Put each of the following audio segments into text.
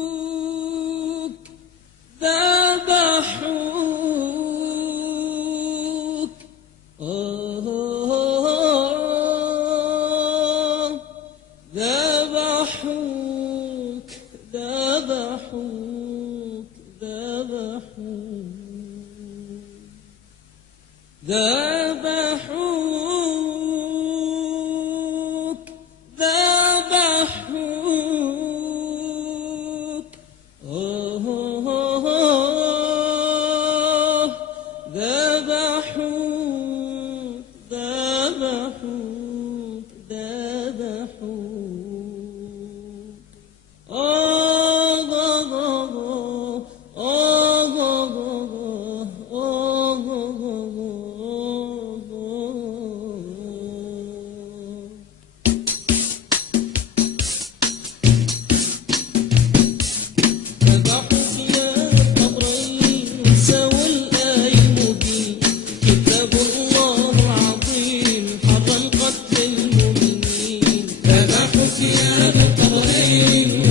ذبحوك ذبحوك ذبحوك ذبحوك ذبحوك ذبحوك ذبحوك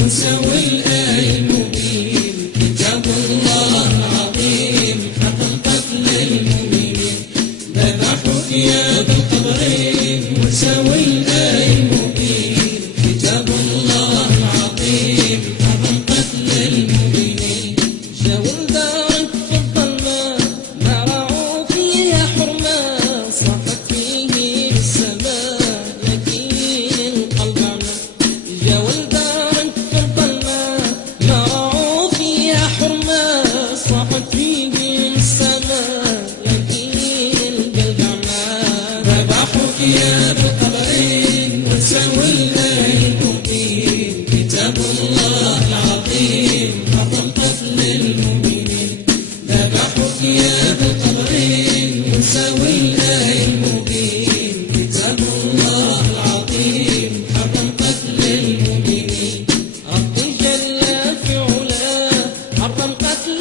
سوى الآي المبين كتاب الله العظيم حق القتل المؤمنين ذبحوا ثياب القبرين وسوى الآي المبين كتاب الله العظيم حق القتل المؤمنين شاور دارك في الظلماء ما رعوا فيها حرمة صاحت فيه بالسماء لكن القلب عمى جاول صاحت فيه السماء لكن القلب عمى ذبحوا ثياب القبرين وسوى الآي المبين كتاب الله العظيم حق القتل المؤمنين ذبحوا ثياب القبرين وسوى الآي المبين كتاب الله العظيم حق القتل المؤمنين رب جل في علاه حرم قتل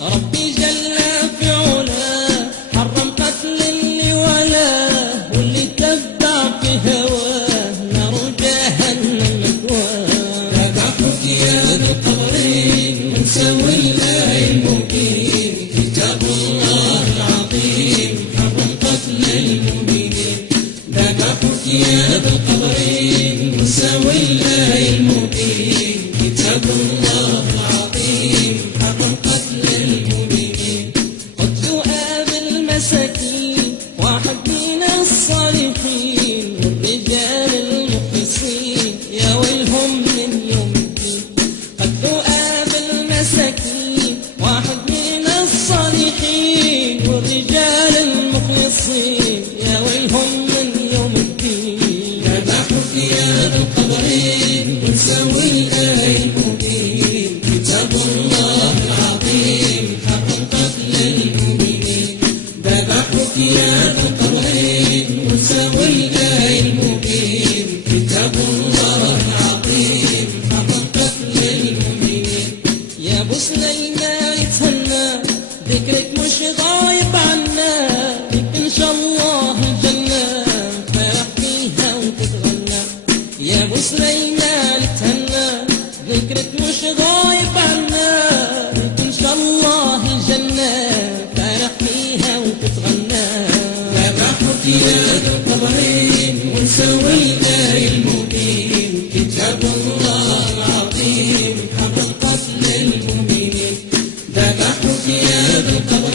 ربي جل في علاه حرم قتل اللي ولاه واللي تبع في هواه نار جهنم مثواه ذبحوا ثياب القبرين وسوى الآي المبين كتاب الله العظيم حرم قتل المؤمنين ذبحوا ثياب القبرين وسوى الآي المبين كتاب الله العظيم حرم قتل المؤمنين قتلوا آبا المساكين واحد من الصالحين والرجال المخلصين يا ويلهم من يوم الدين قتلوا آبا المساكين واحد من الصالحين والرجال المخلصين يا ويلهم من يوم الدين ذبحوا ثياب القبرين وسوى الآي المبين كتاب الله العظيم حق القتل المؤمنين ذبحوا ثياب القبرين وسوى الآي المبين كتاب الله العظيم حق القتل المؤمنين يا ابو سليمان يتهنى ذكرك مش غايب عنا بك ان شاء الله الجنة فرح فيها وتتغنى يا ابو سليمان يتهنى ذكرك مش غايب عنا بك ان شاء الله الجنة فرح فيها وتتغنى ذبحوا ثياب القبرين وسوى الآي المبين كتاب الله العظيم حق القتل المؤمنين ذبحوا ثياب القبرين